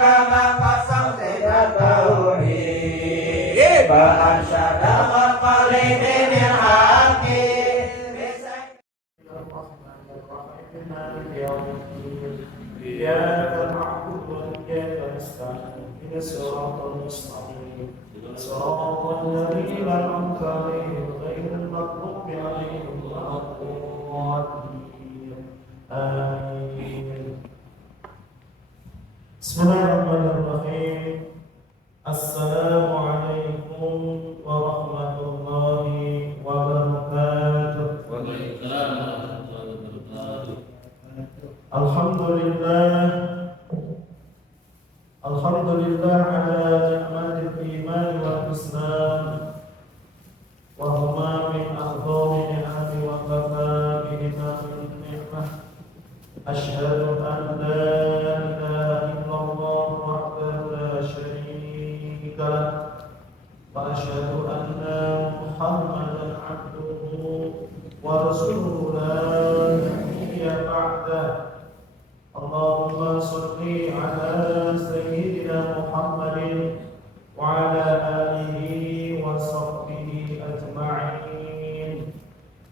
kama qasam sayyidat tauhid bahan syadaqat qalidin haqi إياك نعبد وإياك نستعين اهدنا الصراط المستقيم صراط الذين أنعمت عليهم غير المغضوب عليهم ولا الضالين آمين. بسم الله الرحمن الرحيم. السلام عليكم ورحمة الله وبركاته. Alhamdulillah ala ni'matil iman wal islam wa huma min a'dhami ni'ami wa kafa bihima min ni'mah. Asyhadu an la ilaha illallah wahdahu la syarika lah wa asyhadu anna Muhammadan abduhu wa rasuluhu la nabiyya ba'dah. Allahumma sholli ala sayyidina Muhammadin wa ala alihi wa sahbihi ajma'in.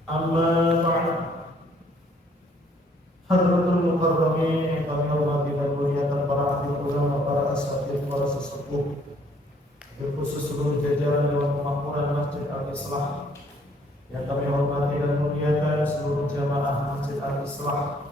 Amma ba'd. Hadratul mukarramin yang kami hormati dan muliakan para ahli ulama, para asatidz, para sesepuh, khusus seluruh jajaran Dewan Pemakmuran Masjid Al-Islah yang kami hormati dan muliakan seluruh jamaah Masjid Al-Islah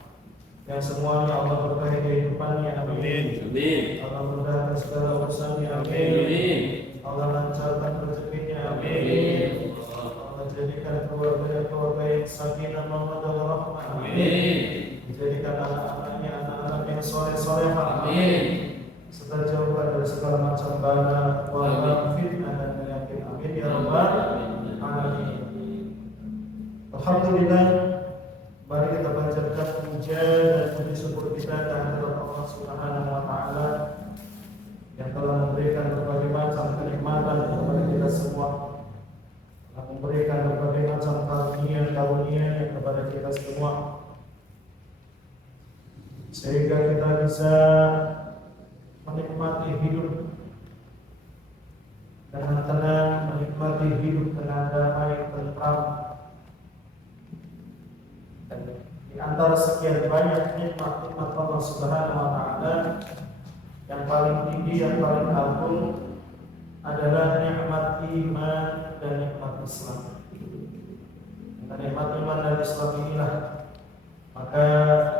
yang semuanya Allah berkahi kehidupannya, amin. Amin. Allah mudahkan segala urusannya, amin. Allah lancarkan rezekinya, amin. Allah jadikan keluarga yang sakinah mawaddah warahmah, amin. Dijadikan anak-anaknya anak-anak yang soleh-solehah, amin. Serta jauhkan dari segala macam bala, wabah, fitnah dan penyakit, amin ya rabbal alamin. Alhamdulillah. Mari kita panjatkan puja dan puji syukur kita kehadirat Allah Subhanahu wa taala yang telah memberikan berbagai macam kenikmatan kepada kita semua, telah memberikan berbagai macam karunia kepada kita semua, sehingga kita bisa menikmati hidup dengan tenang, menikmati hidup dengan damai, tentram. Di antara sekian banyak nikmat-nikmat Allah Subhanahu wa taala, yang paling tinggi, yang paling agung adalah nikmat iman dan nikmat Islam. Dengan nikmat iman dan Islam inilah maka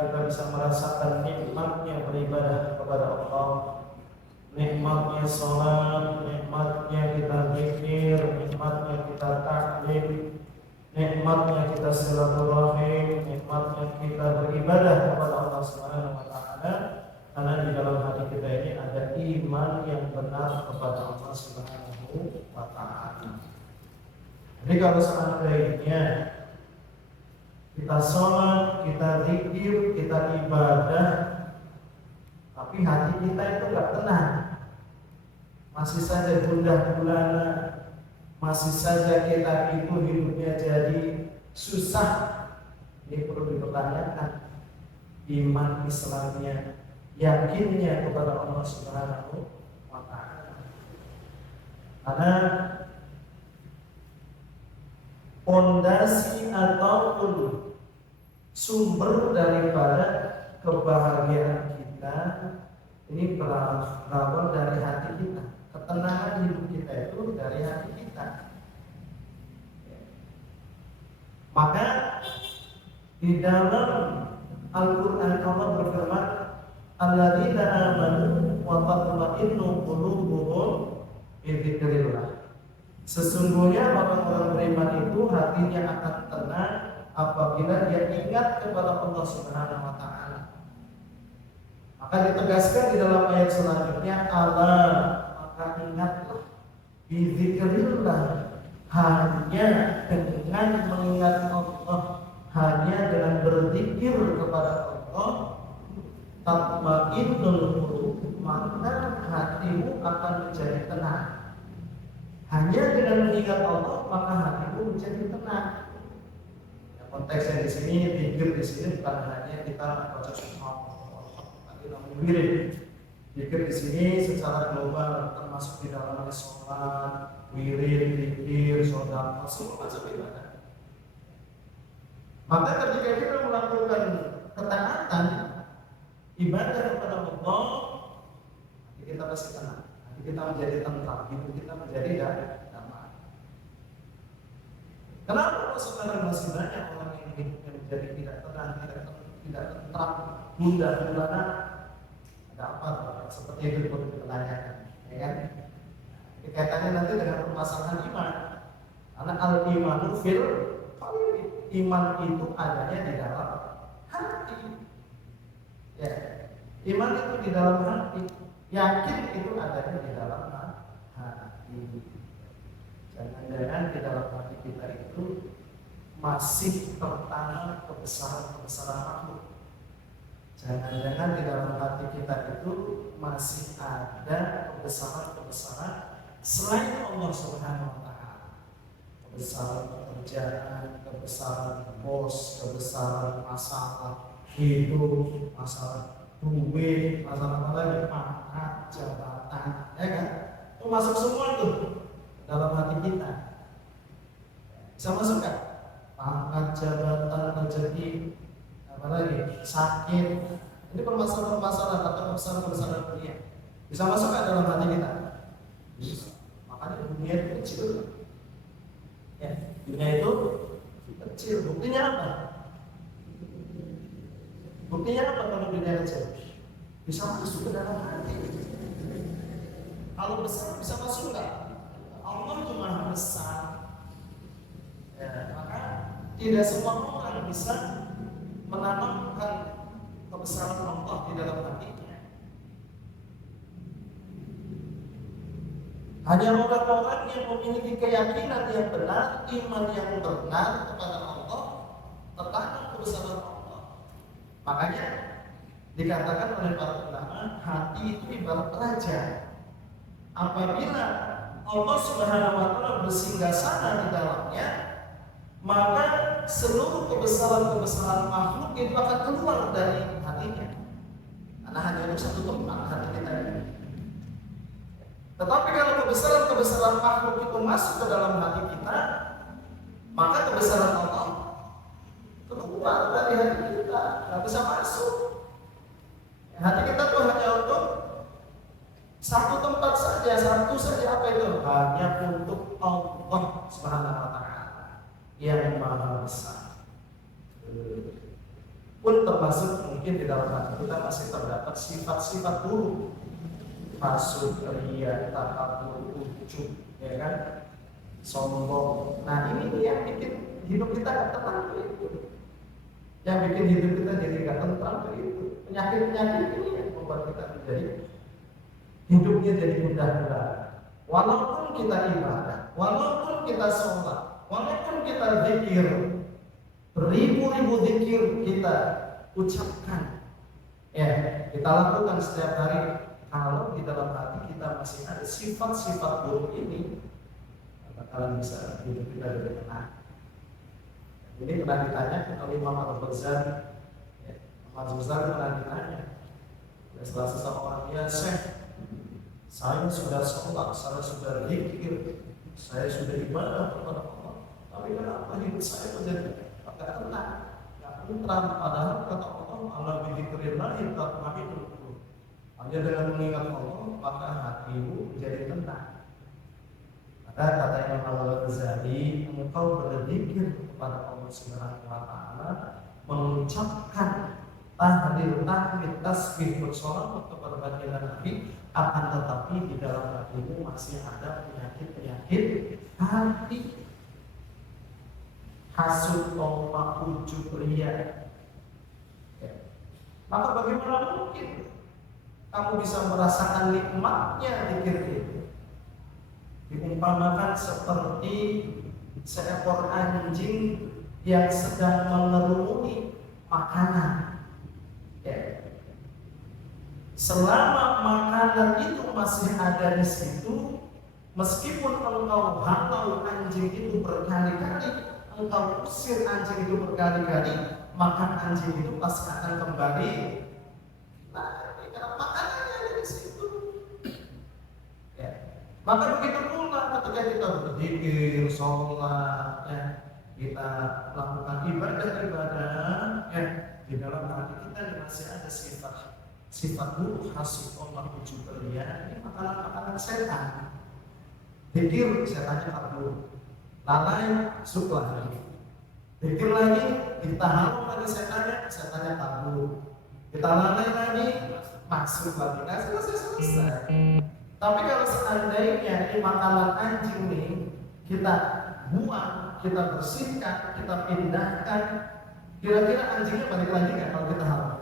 kita bisa merasakan nikmatnya beribadah kepada Allah, nikmatnya salat, nikmatnya kita zikir, nikmatnya kita taklim, nikmatnya kita silaturahim, nikmatnya kita beribadah kepada Allah Subhanahu wa taala, karena di dalam hati kita ini ada iman yang benar kepada Allah Subhanahu wa taala. Jadi kalau seandainya kita sholat, kita zikir, kita ibadah, tapi hati kita itu enggak tenang, masih saja gundah gulana, masih saja kita itu hidupnya jadi susah, ini perlu dipertanyakan iman Islamnya, yakinnya kepada Allah Subhanahu wa taala. Karena pondasi ataupun sumber daripada kebahagiaan kita ini berawal dari hati kita. Ketenangan hidup kita itu dari hati kita. Maka di dalam Al-Quran Allah berfirman, alladzina amanu wa tatma'innu qulubuhum bi dzikrillah. Sesungguhnya orang-orang beriman itu hatinya akan tenang apabila dia ingat kepada Allah Subhanahu wa taala. Maka ditegaskan di dalam ayat selanjutnya, Allah, maka ingatlah, bidzikrillah, hanya dengan mengingat Allah, hanya dengan berzikir kepada Allah, tatma'innul qulub, maka hatimu akan menjadi tenang. Hanya dengan mengingat Allah, maka hatimu menjadi tenang. Ya, konteksnya di sini, zikir di sini bukan hanya kita baca subhanallah, tapi namun wirid. Zikir di sini secara global termasuk di dalamnya sholat, wirid, zikir, sedekah, semua macam ibadah. Maka ketika kita melakukan ketaatan ibadah kepada Allah, hati kita pasti tenang, hati kita menjadi tentram, hidup kita menjadi damai. Kenapa sekarang masih banyak orang yang hidupnya menjadi tidak tenang, tidak tentram, gundah-gulana? Ada apa? Seperti itu pun ditanyakan, ya kan? Kaitannya nanti dengan permasalahan iman. Karena al-imanu fil qalbi, iman itu adanya di dalam hati. Ya, iman itu di dalam hati, yakin itu adanya di dalam hati. Jangan-jangan di dalam hati kita itu masih tertanam kebesaran makhluk. Jangan-jangan di dalam hati kita itu masih ada kebesaran selain Allah Subhanahu wa Ta'ala. Kebesaran pekerjaan, kebesaran bos, kebesaran masalah hidup, masalah duit, masalah apa lagi, pangkat, jabatan, ya kan? Itu masuk semua tuh dalam hati kita. Bisa masuk kan? Pangkat, jabatan, rezeki, apalagi sakit, ini permasalahan atau kebesaran dunia bisa masuk ke dalam hati kita. Bisa. Makanya dunia itu kecil. Ya, dunia itu kecil. Buktinya apa? Buktinya apa kalau dunia kecil? Bisa masuk ke dalam hati. Kalau besar bisa masuk nggak? Allah itu maha besar. Ya, maka tidak semua orang bisa menanamkan kebesaran Allah di dalam hatinya. Hanya orang-orang yang memiliki keyakinan yang benar, iman yang benar kepada Allah, tertanam kebesaran Allah. Makanya dikatakan oleh para ulama, hati itu ibarat raja. Apabila Allah Subhanahu wa Ta'ala bersinggasana di dalamnya, maka seluruh kebesaran makhluk itu akan keluar dari hatinya. Karena hanya ada satu tempat hati kita ini. Tetapi kalau kebesaran makhluk itu masuk ke dalam hati kita, maka kebesaran Allah keluar dari hati kita, nggak bisa masuk. Hati kita tuh hanya untuk satu tempat saja, satu saja, apa itu? Hanya untuk Allah Subhanahu wa Ta'ala yang maha besar. Pun termasuk mungkin di dalam hati kita masih terdapat sifat-sifat buruk, hasud, ria, takabur, ujub, ya kan, sombong. Nah ini yang bikin hidup kita gak tenang itu, yang bikin hidup kita jadi gak tentram itu. Penyakit-penyakit ini yang membuat kita menjadi hidupnya jadi mudah-mudah. Walaupun kita ibadah, walaupun kita sholat, walaupun kita zikir, beribu-ribu zikir kita ucapkan, ya kita lakukan setiap hari, kalau di dalam hati kita masih ada sifat-sifat buruk ini, bakalan bisa hidup kita lebih tenang. Ini pernah ditanya oleh Imam Al-Ghazali, Imam Al-Ghazali pernah ditanya oleh salah seseorang, ya Syekh, saya sudah sholat, saya sudah zikir, saya sudah ibadah kepada Allah, tapi kenapa hidup saya menjadi agak tenang, gak tentram? Padahal kata Allah, ala bidzikrillahi tatma'innul qulub. Hanya dengan mengingat Allah, maka hatimu menjadi tenang. Maka kata Imam Al-Ghazali, engkau berzikir kepada Allah Subhanahu wa Ta'ala, mengucapkan tahlil, tahmid, tasbih, bersolawat kepada baginda Nabi, akan tetapi di dalam hatimu masih ada penyakit-penyakit hati, hasud, tomak, ujub, ria. Maka bagaimana mungkin kamu bisa merasakan nikmatnya zikir itu? Diumpamakan seperti seekor anjing yang sedang mengerumuni makanan. Ya. Selama makanan itu masih ada di situ, meskipun engkau halau anjing itu berkali-kali, engkau usir anjing itu berkali-kali, maka anjing itu pasti akan kembali. Nah, karena makanannya ada di situ. Maka begitu pula ketika kita berzikir, sholat, ya, kita melakukan ibadah-ibadah, ya, di dalam hati kita masih ada sifat buruk hasud Allah ujubariya, ini makanan-makanan setan. Zikir setannya kabur, lalai masuk lagi. Zikir lagi, kita halau lagi setannya kabur. Kita lalai lagi, masuk lagi. Nah, selesai. Tapi kalau seandainya ini makanan anjing nih, kita buang, kita bersihkan, kita pindahkan, kira-kira anjingnya balik lagi nggak kalau kita halau?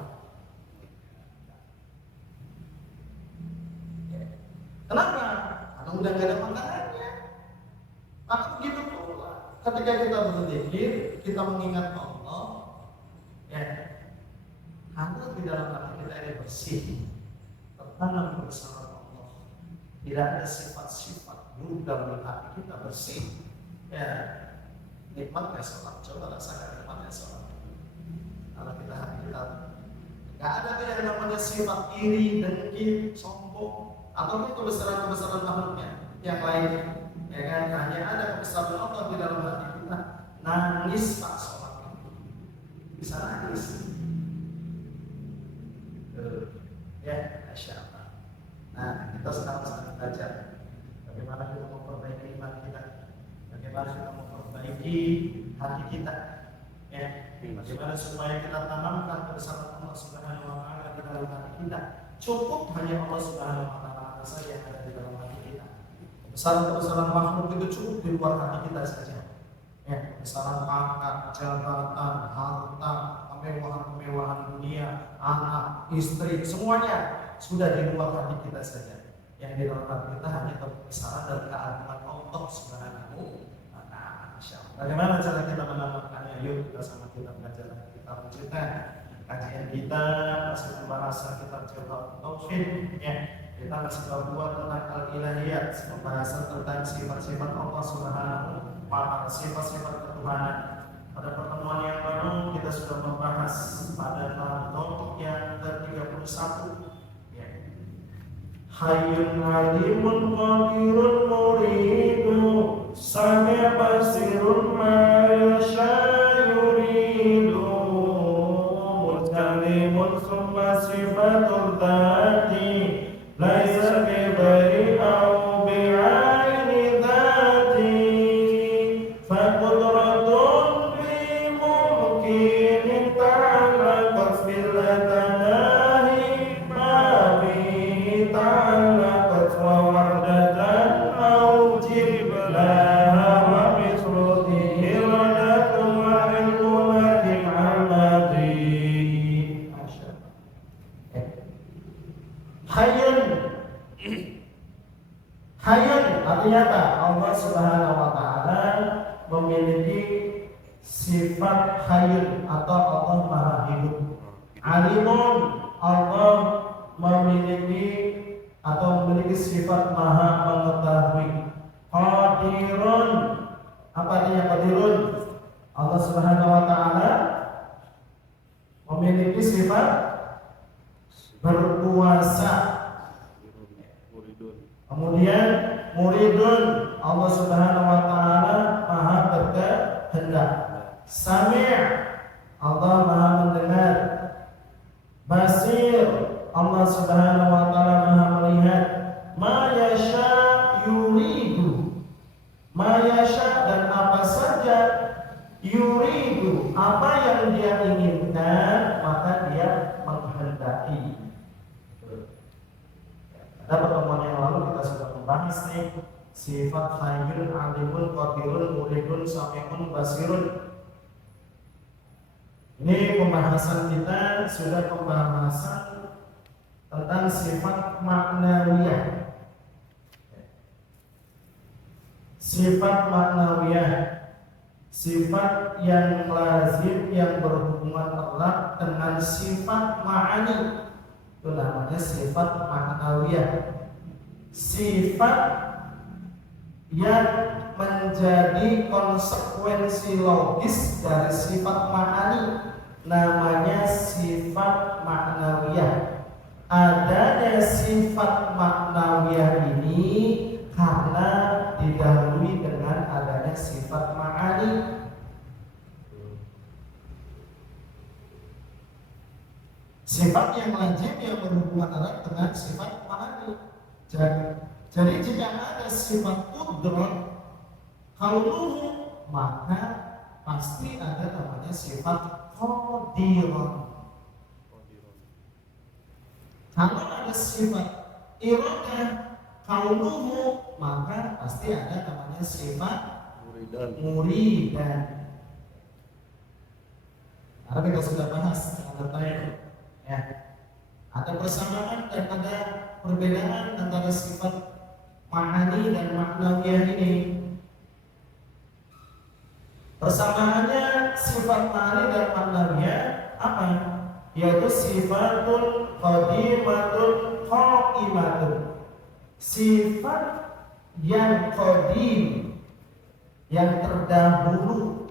Kenapa? Karena udah gak ada makanannya. Maka begitu pula ketika kita berzikir, kita mengingat Allah, ya, harus di dalam hati kita ini bersih, tertanam bersama Allah. Tidak ada sifat-sifat buruk dalam hati kita bersih. Ya, nikmatnya sholat. Coba rasakan nikmatnya sholat. Kalau kita hati kita nggak ada yang namanya sifat iri, dengki, sombong, atau kebesaran-kebesaran makhluknya yang lain. Ya kan, hanya ada kebesaran Allah di dalam hati kita. Nangis pak sholat, bisa nangis. Ya, Masya Allah. Nah, kita sekarang belajar bagaimana kita memperbaiki iman kita, bagaimana kita memperbaiki hati kita, ya, bagaimana supaya kita tanamkan bersama Allah Subhanahu Wa Taala di dalam hati kita. Cukup hanya Allah Subhanahu Wa Taala saja yang ada di dalam hati kita. Besaran-besaran makhluk itu cukup di luar hati kita saja. Ya, besaran pangkat, jabatan, harta, kemewahan dunia, anak, istri, semuanya sudah di luar hati kita saja. Yang di dalam hati kita hanya kebesaran dan keagungan Allah Subhanahu wa Ta'ala. Bagaimana cara kita menanamkannya? Yuk kita sama kita belajar. Kita lanjutkan kajian kita masih membahas kitab Tauhid, ya. Kita masih berbuat tentang al-ilahiyat, pembahasan tentang sifat-sifat Allah Subhanahu wa Ta'ala, sifat-sifat ketuhanan. Pada pertemuan yang baru kita sudah membahas pada topik yang ke-31, ya. Hayyun alimun qadirun muridu sami' basirun ma yasha yuridu mutalimun summa sifatul dhati laisa bi ghairi aw bi 'aini dhati fa qudratun bi mumkin ta'ala qasbil tanahi ma bi ta'ala qaswa wardatan aw jiblaha wa misruhi iradatu wa ilmuhati amati. Hayyun artinya apa? Allah Subhanahu wa Ta'ala memiliki sifat hayyun atau Allah Maha Hidup. Alimun, Allah memiliki atau memiliki sifat Maha Mengetahui. Qadirun, apa artinya qadirun? Allah Subhanahu wa Ta'ala memiliki sifat berkuasa. Kemudian muridun, Allah Subhanahu wa Ta'ala Maha berkehendak. Sami', Allah Maha mendengar. Basir, Allah Subhanahu wa Ta'ala Maha melihat. Ma yasha yuridu, ma yasha dan apa saja, yuridu apa yang dia inginkan maka dia menghendaki. Pada pertemuan yang lalu kita sudah membahas nih sifat hayyun, alimun, qadirun, muridun, sami'un, basirun. Ini pembahasan kita sudah pembahasan tentang sifat maknawiyah. Sifat maknawiyah, sifat yang lazim yang berhubungan erat dengan sifat ma'ani. Itu namanya sifat maknawiyah. Sifat yang menjadi konsekuensi logis dari sifat ma'ani namanya sifat maknawiyah. Adanya sifat maknawiyah ini karena didahului dengan adanya sifat ma'ani. Sifat yang lazim yang berhubungan erat dengan sifat ma'ani. Jadi jika ada sifat qudrah kaunuhu, maka pasti ada namanya sifat qadirah. Kalau ada sifat iradah kaunuhu, maka pasti ada namanya sifat muridan. Karena kita sudah bahas tentang ya, ada persamaan dan ada perbedaan antara sifat ma'ani dan ma'nawiyah ini. Persamaannya sifat ma'ani dan ma'nawiyah apa? Yaitu sifatun qadimatun qaimatun. Sifat yang qadim, yang terdahulu,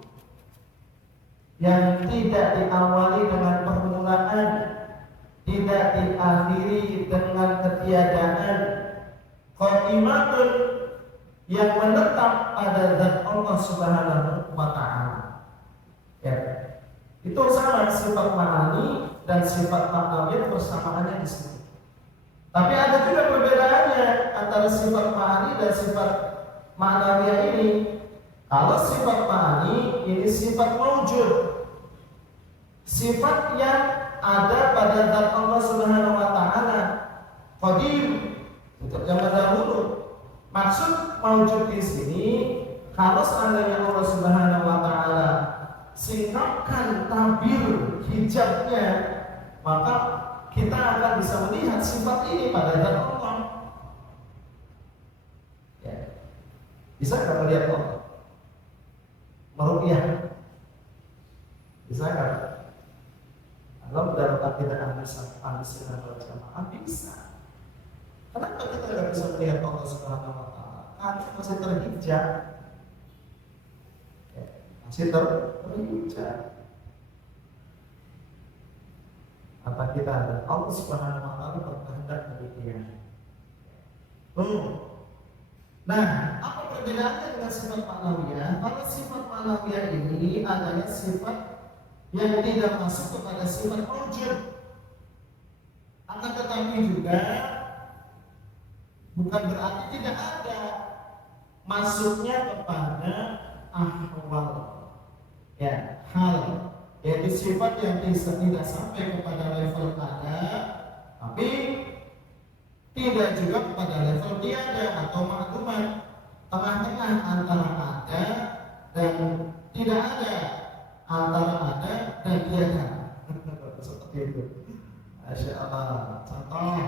yang tidak diawali dengan permulaan, tidak diakhiri dengan ketiadaan. Qaimatun, yang menetap pada zat Allah Subhanahu wa ta'ala. Ya. Itu sama sifat ma'ani dan sifat ma'nawiyah, persamaannya di sini. Tapi ada juga perbedaannya antara sifat ma'ani dan sifat ma'nawiyah ini. Kalau sifat ma'ani ini sifat maujud, sifat yang ada pada zat Allah Subhanahu wa ta'ala, qadim, untuk zaman dahulu. Maksud maujud di sini, kalau seandainya Allah Subhanahu wa ta'ala singkapkan tabir hijabnya, maka kita akan bisa melihat sifat ini pada zat Allah. Ya. Bisa nggak melihat Allah? Meruqyah. Bisa nggak? Kalau dalam akidah Ahlussunnah wal Jamaah bisa. Kenapa kita nggak bisa melihat Allah Subhanahu wa ta'ala? Karena masih terhijab. Ya, masih terhijab. Apa kita ada Allah Subhanahu wa ta'ala berkehendak demikian. Nah, apa perbedaannya dengan sifat ma'nawiyah? Kalau sifat ma'nawiyah ini adalah sifat yang tidak masuk kepada sifat maujud. Akan tetapi juga bukan berarti tidak ada masuknya kepada ahwal, ya, hal, yaitu sifat yang tidak sampai kepada level ada, tapi tidak juga kepada level tiada atau maklumat, tengah-tengah antara ada dan tidak ada, antara ada dan tiada. Seperti itu. Masya Allah. Contoh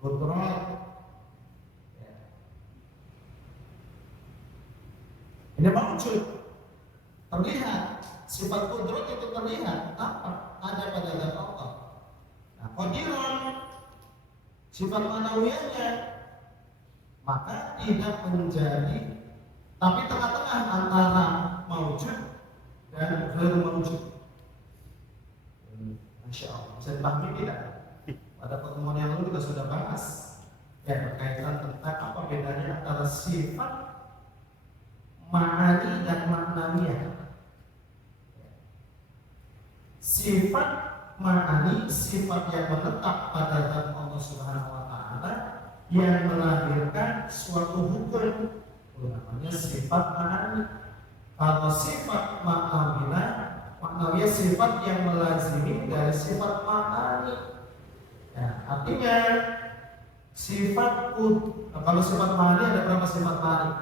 qudrah. Ini maujud, terlihat. Sifat qudrah itu terlihat. Apa? Ada pada zat Allah. Nah, qadirun, sifat ma'nawiyahnya, maka tidak menjadi, tapi tengah-tengah antara maujud dan ghairu maujud. Masya Allah, bisa dipahami tidak? Pada pertemuan yang lalu kita sudah bahas ya, berkaitan tentang apa bedanya antara sifat ma'ani dan ma'nawiyah. Sifat ma'ani, sifat yang menetap pada zat Allah Subhanahu wa ta'ala, yang melahirkan suatu hukum, namanya sifat ma'ani. Kalau sifat ma'nawiyah sifat yang melazimi dari sifat ma'ani. Ya, artinya sifat kalau sifat ma'ani ada berapa sifat ma'ani?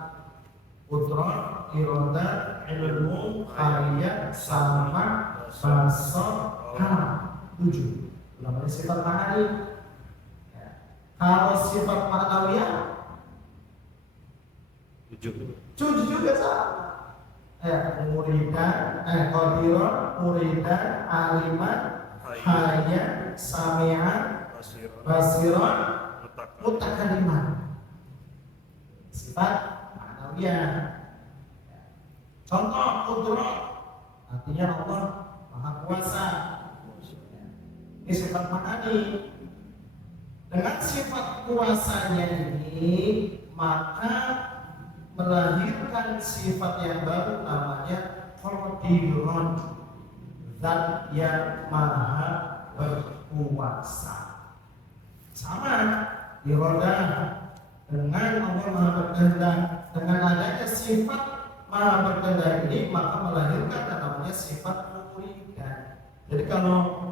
Qudrah, iradah, ilmu, khaliyah, sama, basar, hal. 7. Namanya sifat ma'ani. Ya. Kalau sifat ma'nawiyah 7 juga sama. Muridan, qadirun, muridan, aliman, hayyan, sami'an, basiran, mutakaliman. Sifat ma'nawiyah. Contoh qudrah, artinya Allah Maha Kuasa. Ini sifat ma'ani. Dengan sifat kuasanya ini, maka melahirkan sifat yang baru namanya Qadirun, zat yang maha berkuasa. Sama irodah dengan Allah maha berkehendak, dengan adanya sifat maha berkehendak ini maka melahirkan yang namanya sifat muridan. Jadi kalau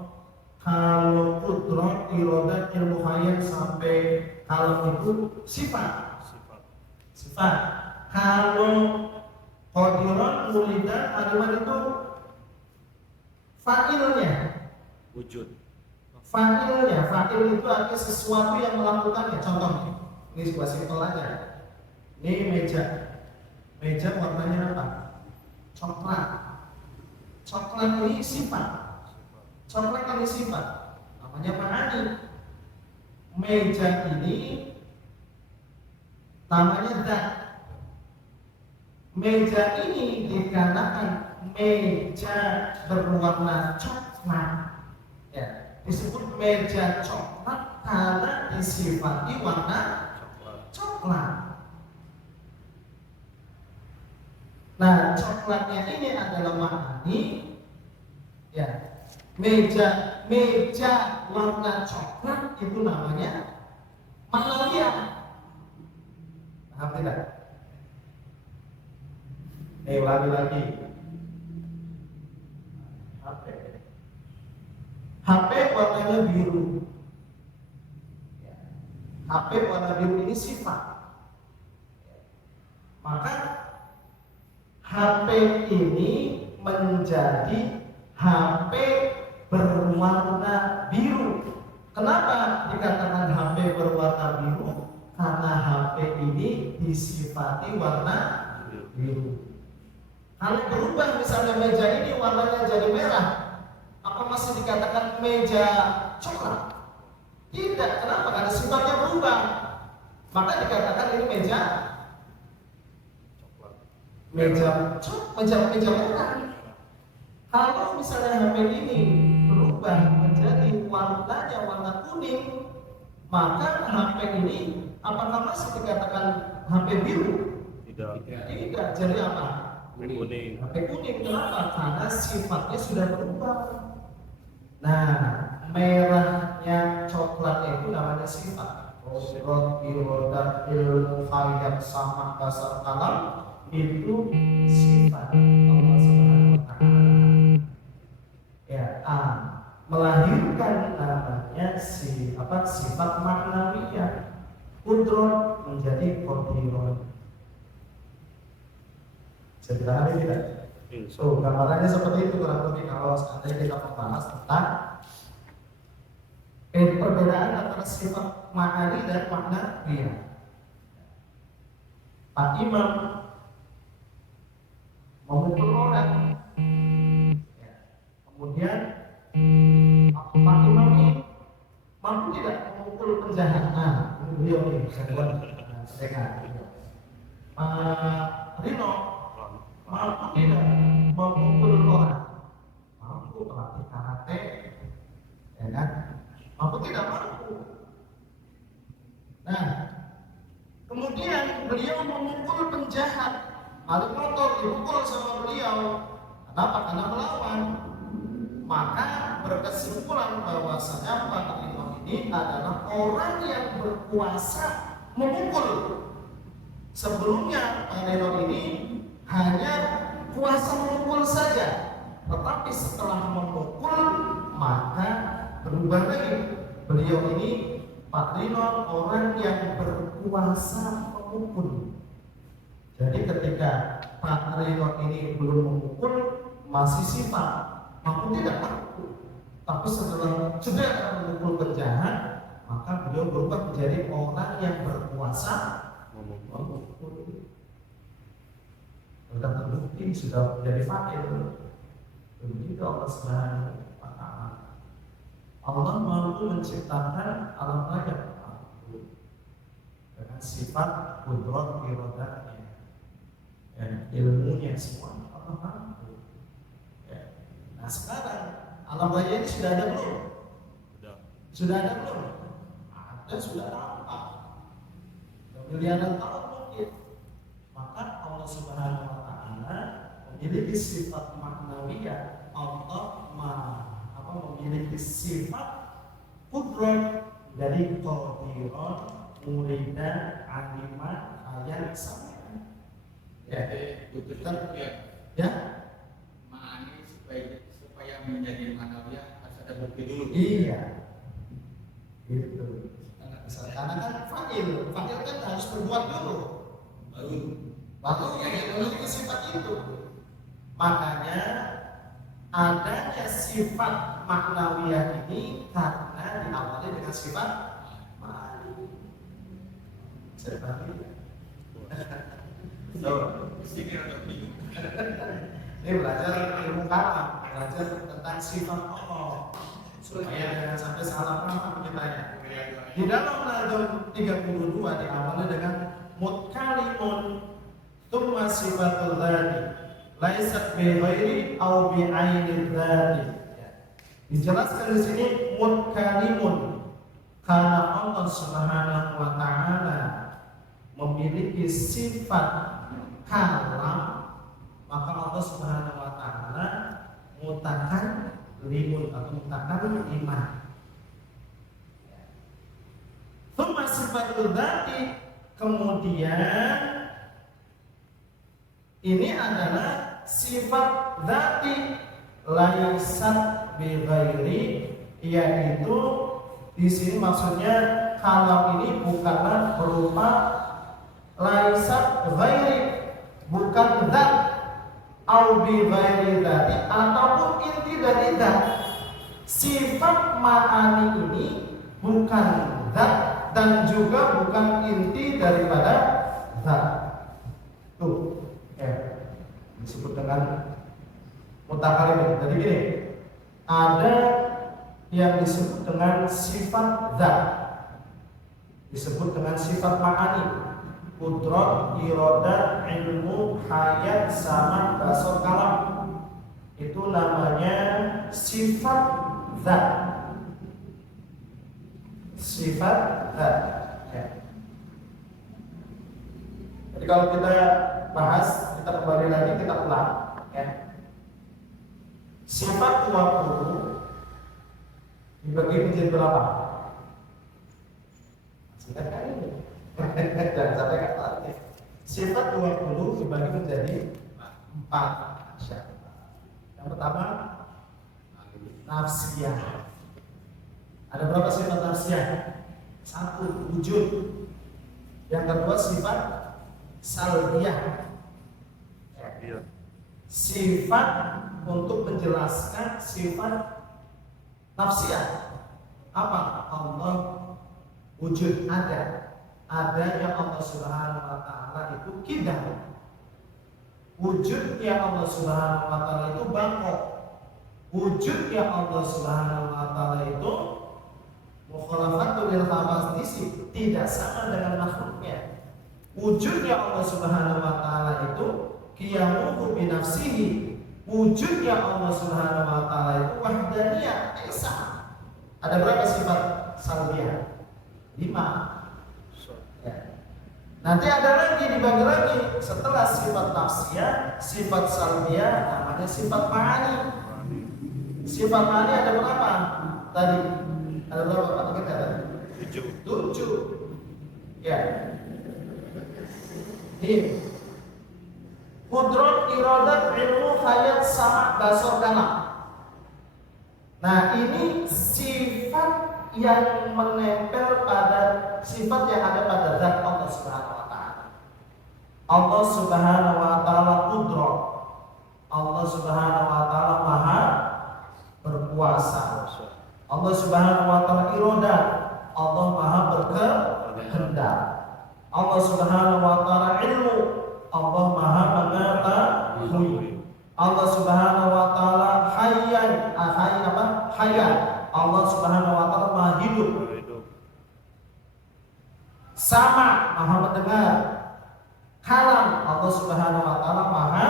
kudrat, irodah, ilmu hayat sampai kalau itu sifat. Kalau Qadirun, mulidan, aliman itu fa'ilnya, wujud. fa'ilnya, fa'il itu artinya sesuatu yang melakukannya. Contohnya, ini sebuah simpel aja. Ini meja warnanya apa? Coklat. Coklat ini sifat. Coklat ini sifat. Namanya ma'ani. Meja ini namanya zat. Meja ini dikarenakan meja berwarna coklat, ya, disebut meja coklat karena disifati warna coklat. Nah, coklatnya ini adalah ma'ani, ya. Meja warna coklat itu namanya ma'nawiyah. Paham tidak? Lagi HP warnanya biru. HP warna biru ini sifat. Maka HP ini menjadi HP berwarna biru. Kenapa dikatakan HP berwarna biru? Karena HP ini disifati warna biru. Kalau berubah misalnya meja ini warnanya jadi merah, apa masih dikatakan meja coklat? Tidak, kenapa? Karena sifatnya berubah. Maka dikatakan ini meja merah. Kalau misalnya HP ini berubah menjadi warnanya warna kuning, maka HP ini apakah masih dikatakan HP biru? Tidak. Jadi apa? Kuning. HP kuning. Kenapa? Karena sifatnya sudah berubah. Nah, merahnya coklatnya itu namanya sifat. Rot irodat ilmu hayat sama kasar kalam itu sifat Allah Subhanahu wa Ta'ala. Ya, melahirkan namanya sifat maknawiyah. Kudrat menjadi qadirun. Bisa dipahami tidak? So, gambarannya seperti itu kurang lebih kalau seandainya kita membahas tentang perbedaan antara sifat ma'ani dan maknawiyah. Pak Imam memukul orang, ya. Kemudian Pak Imam ini mampu tidak memukul penjahat. Nah, beliau ini saya buat Pak Rino mampu tidak memukul orang, mampu pelatih karate, ya kan? Mampu tidak mampu. Nah, kemudian beliau memukul penjahat, maling motor dipukul sama beliau. Kenapa? Karena melawan. Maka berkesimpulan bahwasanya Pak Rino ini adalah orang yang berkuasa memukul. Sebelumnya Pak Rino ini hanya kuasa memukul saja, tetapi setelah memukul maka berubah lagi. Beliau ini Pak Rino orang yang berkuasa memukul. Jadi ketika Pak Rino ini belum memukul masih sifat, mampu tidak mampu. Tapi setelah sudah memukul penjahat, maka beliau berubah menjadi orang yang berkuasa memukul. Sudah terbukti, sudah menjadi fakir. Begitu Allah Subhanahu wa Ta'ala. Allah mampu menciptakan alam raya dengan sifat kudrat irodatnya, ya, ilmunya semua Allah mampu. Ya. Nah sekarang alam raya ini sudah ada belum? Sudah ada belum? Ada, sudah nampak. miliaran tahun mungkin. Maka Allah Subhanahu wa taala memiliki sifat maknawiyah. Allah memiliki sifat qudrat dari qadiran, muridan, aliman, ayat sama. Ya, Betul ya. Ma'ani supaya menjadi manawiyah harus ada bukti dulu. Iya. Gitu. Karena kan fa'il kan harus berbuat dulu. Baru yang memiliki sifat itu. Makanya adanya sifat maknawiyah ini karena diawali dengan sifat ma'ani. Saya pahami. Ini belajar ilmu kalam, belajar tentang sifat Allah supaya jangan sampai salah paham kita ya. Di dalam Al-Qur'an 32 diawali dengan mutkalimun thumma sifatul dzati laisat bi ghairi aw bi ainil dzati. Dijelaskan di sini mutkalimun karena Allah Subhanahu wa taala memiliki sifat kalam, maka Allah Subhanahu wa taala mutakan limun atau mutakan iman. Tsumma sifatul dzati, kemudian ini adalah sifat dzati laisat bi ghairi, yaitu di sini maksudnya kalam ini bukanlah berupa laisat ghairi, bukan zat, au bi ghairi dzati, ataupun inti dari zat. Sifat ma'ani ini bukan zat dan juga bukan inti daripada zat. Tuh, disebut dengan mutakalim. Jadi gini, ada yang disebut dengan sifat zat, disebut dengan sifat ma'ani, qudrat, iradat, ilmu, hayat, sama, basar, kalam. Itu namanya sifat zat. Sifat zat. Ya. Jadi kalau kita bahas, kita kembali lagi, kita ulang. Ya. Sifat 20 dibagi menjadi berapa? Singkat kali ini. Dan sampai kata lagi. Sifat 20 dibagi menjadi 4. Yang pertama nafsiyah. Ada berapa sifat nafsiyah? 1, wujud. Yang kedua sifat salbiyah. Sifat untuk menjelaskan sifat nafsiyah. Apa? Allah wujud, ada. Adanya Allah Subhanahu wa taala itu kidam. Wujudnya Allah Subhanahu wa taala itu bangkok. Wujudnya Allah Subhanahu wa taala itu mukhalafatul lil khawasis, tidak sama dengan makhluknya. Wujudnya Allah Subhanahu wa taala itu qiyamuhu bi nafsihi. Wujudnya Allah Subhanahu wa taala itu wahdaniyah, esa. Ada berapa sifat salbiyah? 5. Ya. Nanti ada lagi, dibagi lagi setelah sifat nafsiyah, sifat salbiyah, namanya sifat ma'ani. Sifat ma'ani ada berapa? Tadi ada berapa? Atau kita ada? 7. Ya. Ini qudrat, iradat, ilmu, hayat, sama, basar, kalam. Nah, ini sifat yang menempel pada sifat yang ada pada zat Allah Subhanahu wa taala. Allah Subhanahu wa taala qudrat. Allah Subhanahu wa taala maha berkuasa. Allah Subhanahu wa taala iradah. Allah maha berkehendak. Allah Subhanahu wa taala ilmu. Allah maha mengetahui. Allah Subhanahu wa taala hayyan, hayat. Allah Subhanahu wa taala maha hidup. Sama, maha mendengar. Kalam, Allah Subhanahu wa taala maha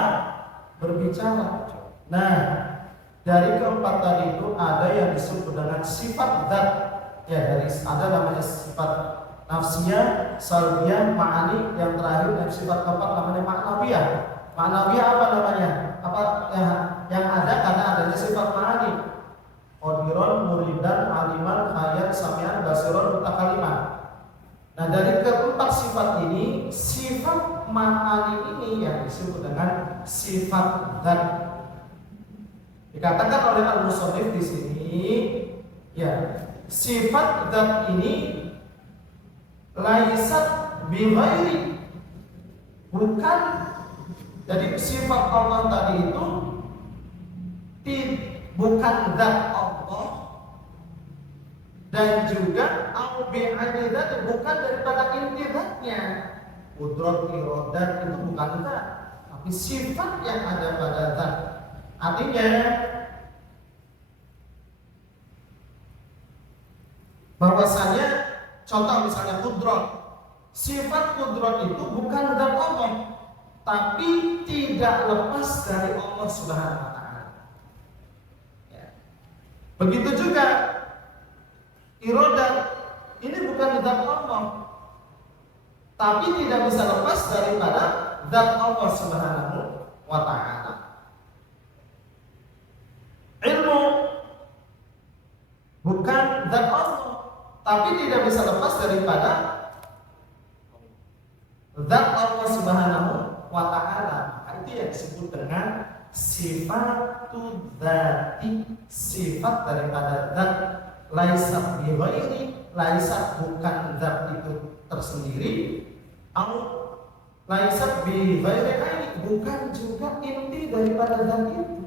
berbicara. Nah, dari keempat tadi itu ada yang disebut dengan sifat zat. Ya, dari ada namanya sifat nafsiyah, salbiyah, ma'ani, yang terakhir yang sifat keempat namanya ma'nawiyah. Ma'nawiyah apa namanya? Apa yang ada karena adanya sifat ma'ani. Qadiron, muridan, aliman, hayat, samian, basiron, mutakaliman. Nah, dari keempat sifat ini, sifat ma'ani ini yang disebut dengan sifat dzat. Dikatakan oleh al-musannif di sini, ya, sifat dzat ini laisat bi ghairi, bukan, jadi sifat Allah tadi itu bukan zat Allah, dan juga au bi aidat, bukan daripada inti zatnya. Qudrat, iradat itu bukan zat, tapi sifat yang ada pada zat. Artinya bahwasanya contoh misalnya kudrat, sifat kudrat itu bukan zat Allah, tapi tidak lepas dari Allah Subhanahu wa taala. Ya. Begitu juga iradat, ini bukan zat Allah, tapi tidak bisa lepas daripada zat Allah Subhanahu wa taala. Ilmu bukan zat Allah, tapi tidak bisa lepas daripada zat Allah Subhanahu wa taala. Itu yang disebut dengan sifatu dzati, sifat daripada zat. Laisat bi ghairi, laisat bukan zat itu tersendiri, au laisat bi ghairi aini, bukan juga inti daripada zat itu.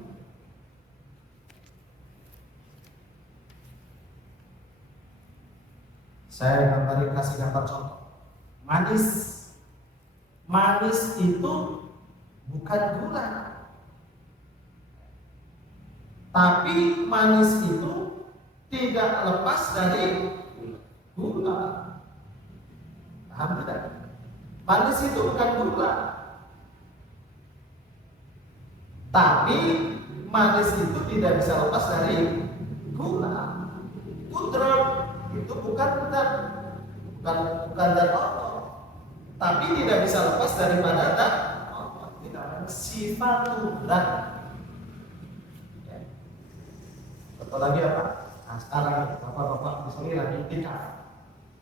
Saya kasih gambar contoh. Manis. Manis itu bukan gula. Tapi manis itu tidak lepas dari gula. Paham tidak? Manis itu bukan gula. Tapi manis itu tidak bisa lepas dari gula. Kudrat itu bukan zat Allah, tapi tidak bisa lepas daripada zat Allah. Itu namanya sifatu zat. Ya. Contoh lagi apa? Nah, sekarang bapak-bapak di sini lagi iktikaf.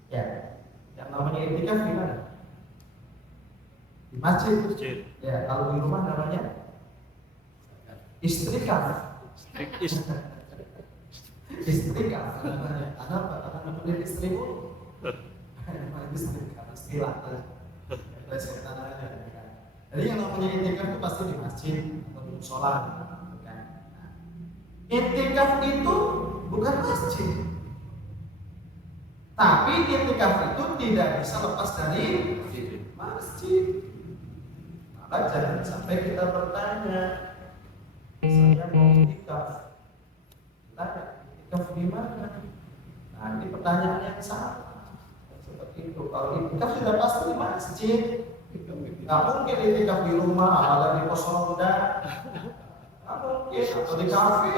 Ya, yang namanya iktikaf di mana? Di masjid. Ya, kalau di rumah namanya istrikaf. Istrikaf namanya. Kenapa? Karena nemenin istrimu. Istrikaf istilah. Jadi yang namanya iktikaf itu pasti di masjid atau di mushola. Iktikaf itu bukan masjid, tapi iktikaf itu tidak bisa lepas dari masjid. Maka jangan sampai kita bertanya, saya mau iktikaf, tanya iktikaf di mana? Nanti pertanyaan yang sama seperti itu. Kalau iktikaf sudah pasti di masjid, nggak mungkin iktikaf di rumah atau di pos ronda. Mungkin atau di kafe.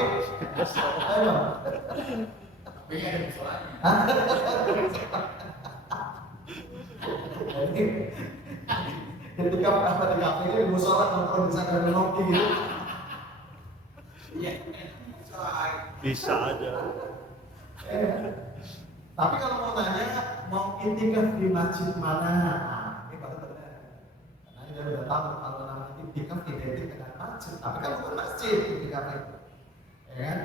Ayo. Tapi ada musolanya. Ketika apa di kafe ini musola nongkrong di sana dan ngopi gitu. Iya. Bisa aja. Tapi kalau mau tanya mau iktikaf di masjid mana? Ini baru benar. Karena dia udah tahu kalau namanya iktikaf identik dengan masjid. Tapi kan bukan masjid iktikaf itu, ya kan?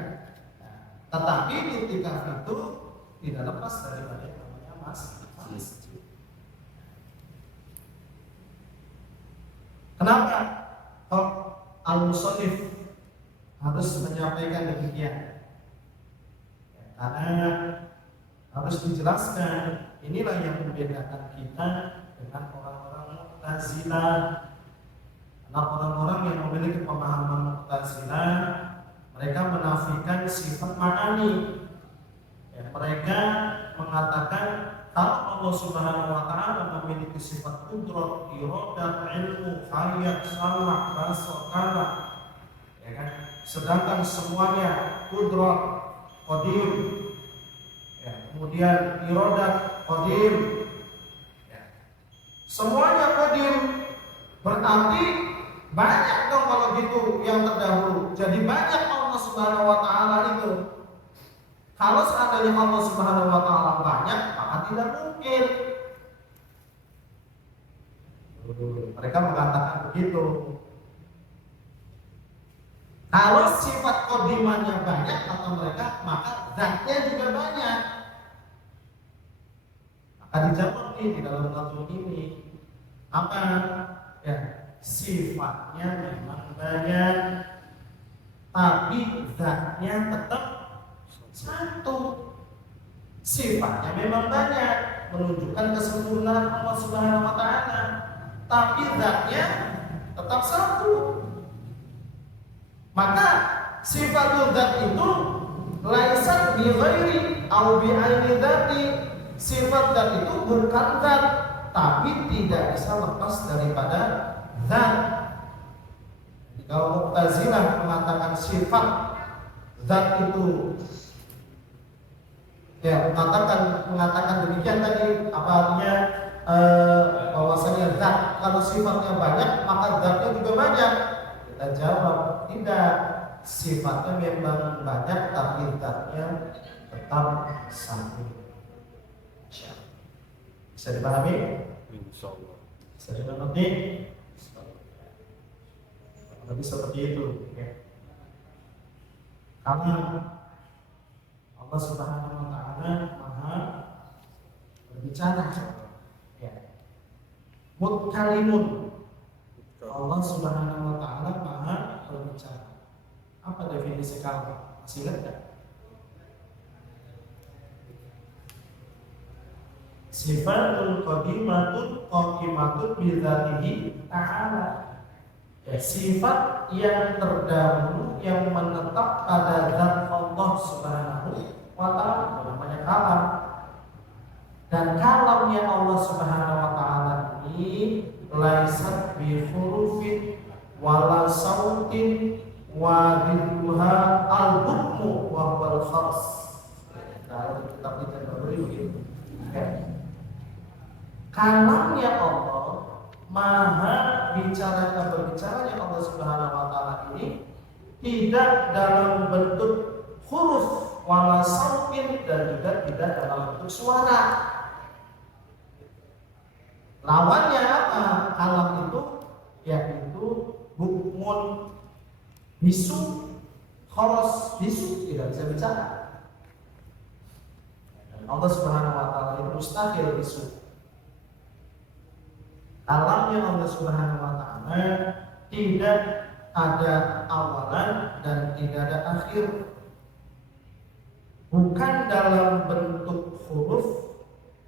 Tetapi iktikaf itu tidak lepas daripada yang namanya masjid. Kenapa kok al-musannif harus menyampaikan demikian? Karena harus dijelaskan, inilah yang membedakan kita dengan orang-orang Mu'tazilah. Karena orang-orang yang memiliki pemahaman Mu'tazilah, mereka menafikan sifat ma'ani. Ya, mereka mengatakan kalau Allah Subhanahu wa taala memiliki sifat qudrat, iradah, ilmu, hayat, salah, rasa, kalam, ya kan? Sedangkan semuanya qudrat, qadir, ya, kemudian iradah, qadir, Semuanya qadim. Berarti banyak dong kalau gitu yang terdahulu. Jadi banyak Allah Subhanahu wa taala itu. Kalau seandainya Allah Subhanahu wa taala banyak, maka tidak mungkin. Mereka mengatakan begitu. Kalau sifat qadimannya banyak kata mereka, maka zatnya juga banyak. Maka dijawab nih di dalam tatul ini apa? Ya, sifatnya memang banyak, tapi zatnya tetap satu. Sifatnya memang banyak, menunjukkan kesempurnaan Allah Subhanahu wa taala, tapi zatnya tetap satu. Maka sifatul zat itu laisat bi ghairi au bi aini dzati. Sifat zat itu bukan zat, tapi tidak bisa lepas daripada zat. Kalau Mu'tazilah mengatakan sifat zat itu mengatakan demikian tadi, apa artinya? Bahwasanya zat kalau sifatnya banyak maka zatnya juga banyak. Kita jawab tidak, sifatnya memang banyak tapi zatnya tetap satu. Bisa dipahami? Insyaallah. Bisa dimengerti? Lebih seperti itu, ya. Karena Allah Subhanahu wa taala Maha berbicara, ya. Mutkalimun. Allah Subhanahu wa taala Maha berbicara. Apa definisi kalam? Masih ingat enggak? Sifatul qadimatun qa'imatun bi dzatihi ta'ala. Ya, sifat yang terdahulu yang menetap pada zat Allah Subhanahu wa taala, namanya kalam. Dan kalamnya Allah Subhanahu wa taala ini laisat bi hurufin wala sautin wa ridduha al-hukmu wa huwal khas. Kalau kita baca baru begitu. Kalamnya Allah, maha berbicaranya Allah Subhanahu wa taala ini tidak dalam bentuk huruf wala sautin dan juga tidak dalam bentuk suara. Lawannya apa? Kalam itu yaitu hukmun, bisu, khoros, bisu, tidak bisa bicara. Dan Allah Subhanahu wa taala itu mustahil bisu. Kalamnya Allah Subhanahu wa taala tidak ada awalan dan tidak ada akhir. Bukan dalam bentuk huruf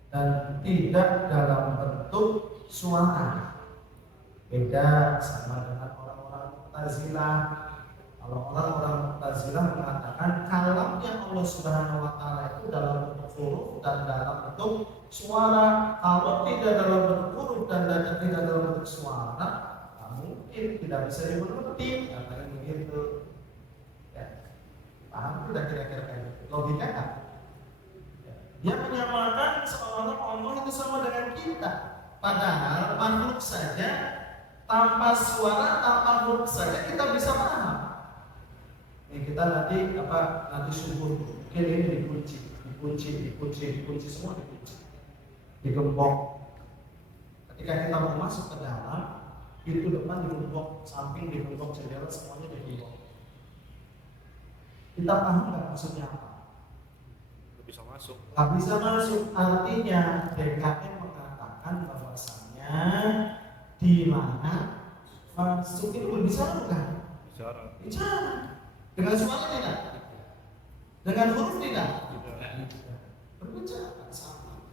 dan tidak dalam bentuk suara. Beda sama dengan orang-orang Mu'tazilah. Kalau orang-orang Mu'tazilah mengatakan kalamnya Allah Subhanahu wa taala itu dalam bentuk huruf dan dalam bentuk suara. Kalau tidak dalam bentuk huruf dan tidak dalam bentuk suara, mungkin tidak bisa dimengerti. Katanya begitu. Ya. Paham tidak kira-kira kayak gitu? Logika kan? Dia menyamakan seolah-olah Allah itu sama dengan kita. Padahal makhluk saja tanpa suara, tanpa huruf saja kita bisa paham. Kita nanti subuh mungkin ini dikunci semua, digembok. Ketika kita mau masuk ke dalam, pintu depan digembok, samping digembok, jendela semuanya digembok. Kita paham nggak maksudnya apa? Bisa masuk. Nggak bisa masuk, artinya DKM mengatakan bahwasannya di mana masuk itu berbicara bukan? Bicara. Dengan suara tidak? Dengan huruf tidak? Berbicara sama.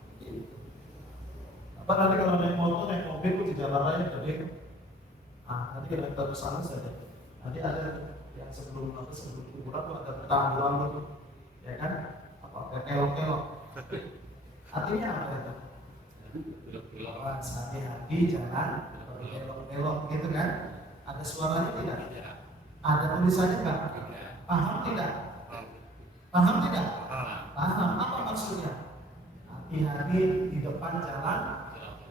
Apa nanti kalau naik motor, naik mobil di jalan raya jadi, nanti kita ke sana saja. Nanti ada yang sebelum kuburan tuh ada tamburan itu, ya kan? Apa kelok-kelok. Artinya apa itu? Awas hati-hati jangan kelok-kelok gitu kan? Ada suaranya tidak? Ada tulisannya enggak? Paham tidak? Paham tidak? Paham. Apa maksudnya? Hati-hati di depan jalan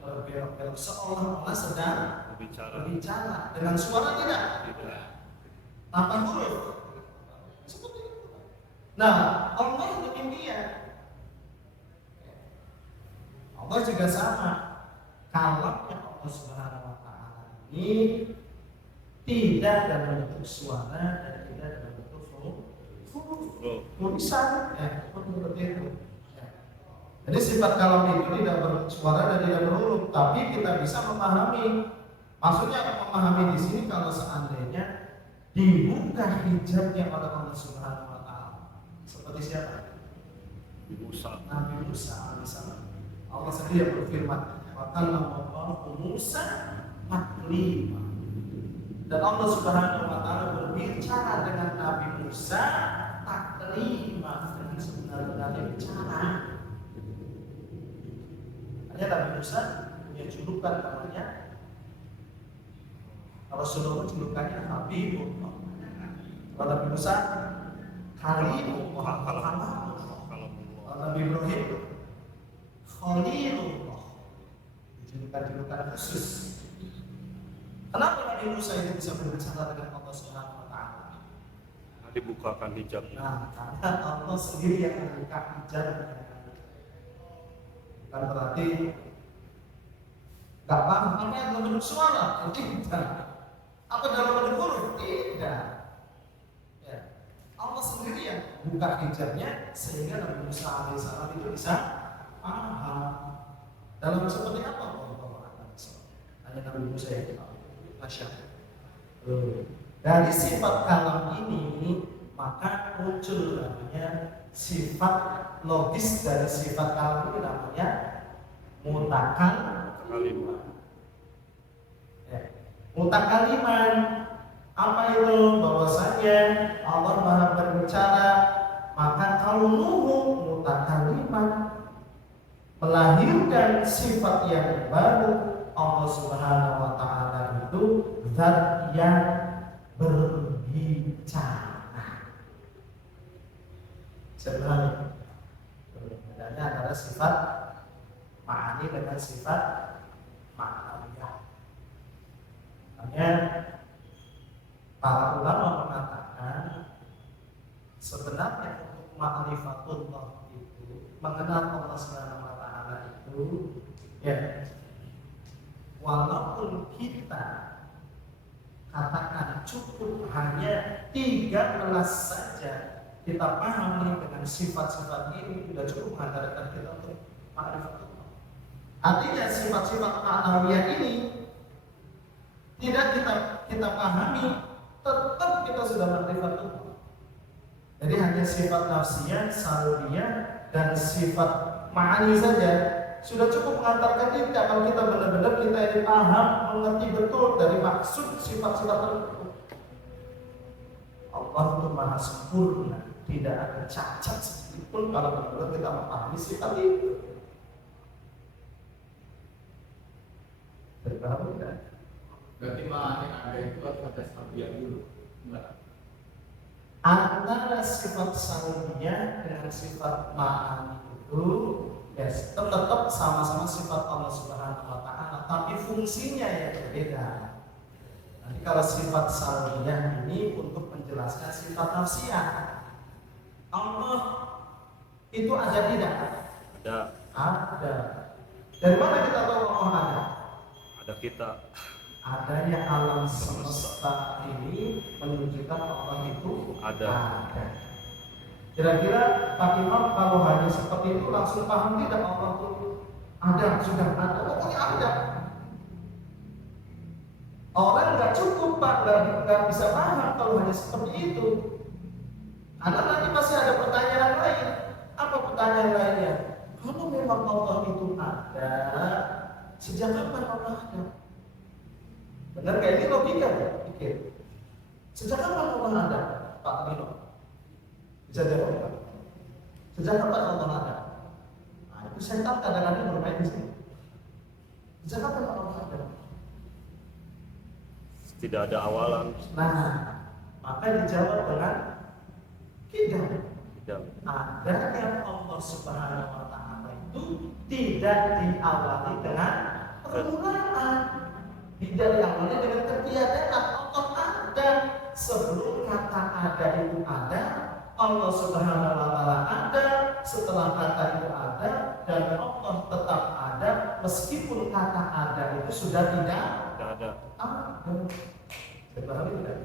berbelok-belok seolah-olah sedang berbicara dengan suara tidak tanpa huruf. Seperti itu. Nah, Allah demikian. Allah juga sama. Kalamnya Allah Subhanahu wa taala ini tidak dalam bentuk suara dan tidak dalam bentuk huruf. Tulisan seperti itu. Jadi sifat kalam itu tidak bersuara dan tidak berhuruf, tapi kita bisa memahami. Maksudnya memahami di sini kalau seandainya dibuka hijabnya oleh Allah Subhanahu wa taala. Seperti siapa? Nabi Musa alaihissalam. Allah sendiri yang berfirman, "Wa kallama Allahu Musa taklima." Dan Allah Subhanahu wa taala berbicara dengan Nabi Musa taklima, dengan sebenar-benarnya bicara. Hanya Nabi Musa punya julukan namanya Rasulullah, julukannya Habibullah. Kalau Nabi Musa Kalimullah, kalau Nabi Ibrahim Khalilullah, julukan khusus. Kenapa Nabi Musa itu bisa berbicara dengan Allah Subhanahu wa taala? Dibukakan hijabnya. Nah, karena Allah sendiri yang membuka hijab. Bukan berarti gak paham apa yang dalam bentuk suara, tidak. Apa dalam bentuk huruf, tidak. Ya. Allah sendiri yang buka hijabnya sehingga Nabi Musa alaihissalam itu bisa paham. Dalam seperti apa? Hanya Nabi Musa yang tahu. Masya Allah. Dari sifat kalam ini maka muncul namanya sifat logis dari sifat kalam ini namanya mutakaliman. Mutakaliman apa itu? Bahwasanya Allah Maha berbicara, maka kaunuhu mutakaliman melahirkan sifat yang baru. Allah Subhanahu wa taala itu zat yang berbicara. Sebenarnya bedanya antara sifat ma'ani dengan sifat ma'nawiyah. Makanya para ulama mengatakan sebenarnya untuk ma'rifatullah itu mengenal Allah Subhanahu wa taala itu ya, walaupun kita katakan cukup hanya 13 saja kita pahami dengan sifat-sifat ini, sudah cukup menghantarkan kita untuk ma'rifatullah. Artinya sifat-sifat ma'nawiyah ini tidak kita pahami, tetap kita sudah ma'rifatullah. Jadi hanya sifat nafsiyah, salbiyah, dan sifat ma'ani saja sudah cukup mengantarkan kita kalau kita benar-benar kita ini paham, mengerti betul dari maksud sifat-sifat tersebut. Allah itu maha sempurna, tidak ada cacat sedikitpun kalau benar-benar kita memahami sifat itu. Berpaham tidak? Berarti maknanya ada itu harus ada salbiyah dulu. Enggak. Antara sifat salbiyah dengan sifat ma'ani itu yes, tetap sama-sama sifat Allah Subhanahu wa taala, tapi fungsinya yang berbeda. Nanti kalau sifat salbiyah ini untuk menjelaskan sifat nafsiyah. Allah itu ada tidak? Ada. Dari mana kita tahu Allah ada? Ada kita. Adanya alam semesta ini menunjukkan Allah itu ada. Kira-kira Pak Imam kalau hanya seperti itu langsung paham tidak Allah itu ada, sudah ada, pokoknya ada. Orang nggak cukup Pak, nggak bisa paham kalau hanya seperti itu. Karena nanti pasti ada pertanyaan lain. Apa pertanyaan lainnya? Kalau memang Allah itu ada, sejak kapan Allah ada? Benar kayak ini logika ya? Pikir. Sejak kapan Allah ada, Pak Nino? Bisa jawab Pak? Sejak kapan Allah ada? Nah, itu setan kadang-kadang bermain di sini. Sejak kapan Allah ada? Tidak ada awalan. Nah, maka dijawab dengan tidak. Adanya Allah Subhanahu wa taala itu tidak diawali dengan permulaan. Tidak diawali dengan ketiadaan. Allah ada sebelum kata ada itu ada. Allah Subhanahu wa taala ada setelah kata itu ada, dan Allah tetap ada meskipun kata ada itu sudah tidak ada. Pahami tidak?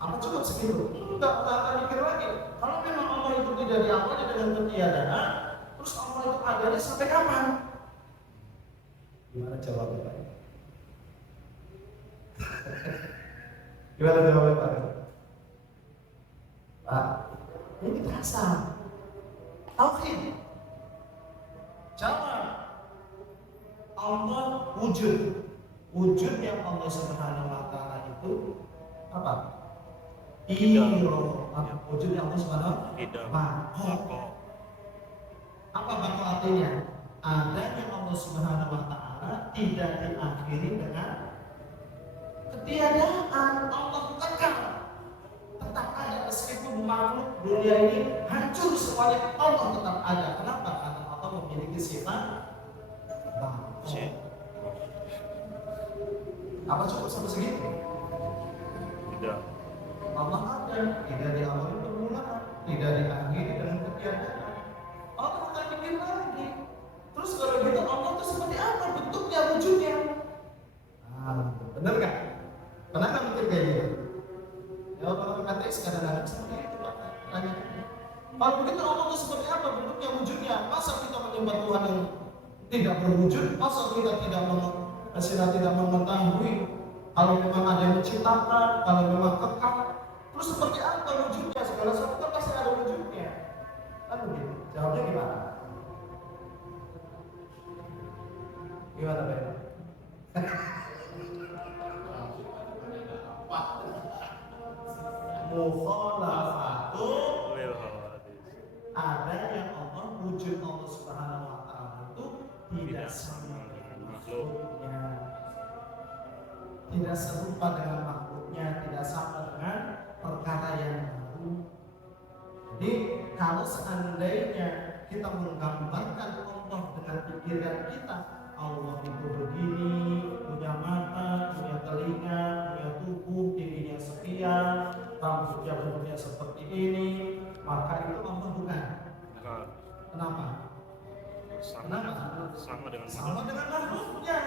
Apa cukup segitu? Enggak akan mikir lagi. Kalau memang Allah itu tidak diawali dengan ketiadaan, terus Allah itu adanya sampai kapan? Gimana jawabnya Pak? Gimana jawabnya Pak? Pak, ini terasa tauhid. Jawab. Allah wujud. Wujud yang Allah Subhanahu wa taala itu apa? Iro. Wujud yang Allah Subhanahu wa taala. Apa bako artinya? Adanya Allah Subhanahu wa taala tidak diakhiri dengan ketiadaan. Allah kekal, tetap ada meskipun makhluk dunia ini hancur semuanya, Allah tetap ada. Kenapa? Karena Allah memiliki sifat bako. Apa cukup sampai segitu? Tidak. Allah ada, tidak diawali permulaan, tidak diakhiri dengan ketiadaan. Allah bukan mikir lagi. Terus kalau gitu Allah itu seperti apa bentuknya, wujudnya? Benar nggak? Pernah nggak mikir kayak gitu? Ya orang ateis kadang-kadang seperti itu Pak. Tanya. Kalau begitu Allah itu seperti apa bentuknya, wujudnya? Masa kita menyembah Tuhan yang tidak berwujud? Masa kita tidak mengetahui kalau memang ada yang menciptakan, kalau memang kekal? Terus seperti apa wujudnya? Segala sesuatu kan pasti ada wujudnya. Kan begitu. Jawabnya gimana? Gimana Pak? Mukhalafatu Lil hawadis. adanya Allah, wujud Allah Subhanahu wa taala itu tidak sama dengan makhluknya. Tidak serupa dengan makhluknya, tidak sama dengan perkara yang baru. Jadi kalau seandainya kita menggambarkan Allah dengan pikiran kita, Allah itu begini, punya mata, punya telinga, punya tubuh, tingginya sekian, rambutnya bentuknya seperti ini, maka itu Allah bukan. Bukan. Kenapa? Kenapa? Sama dengan makhluknya.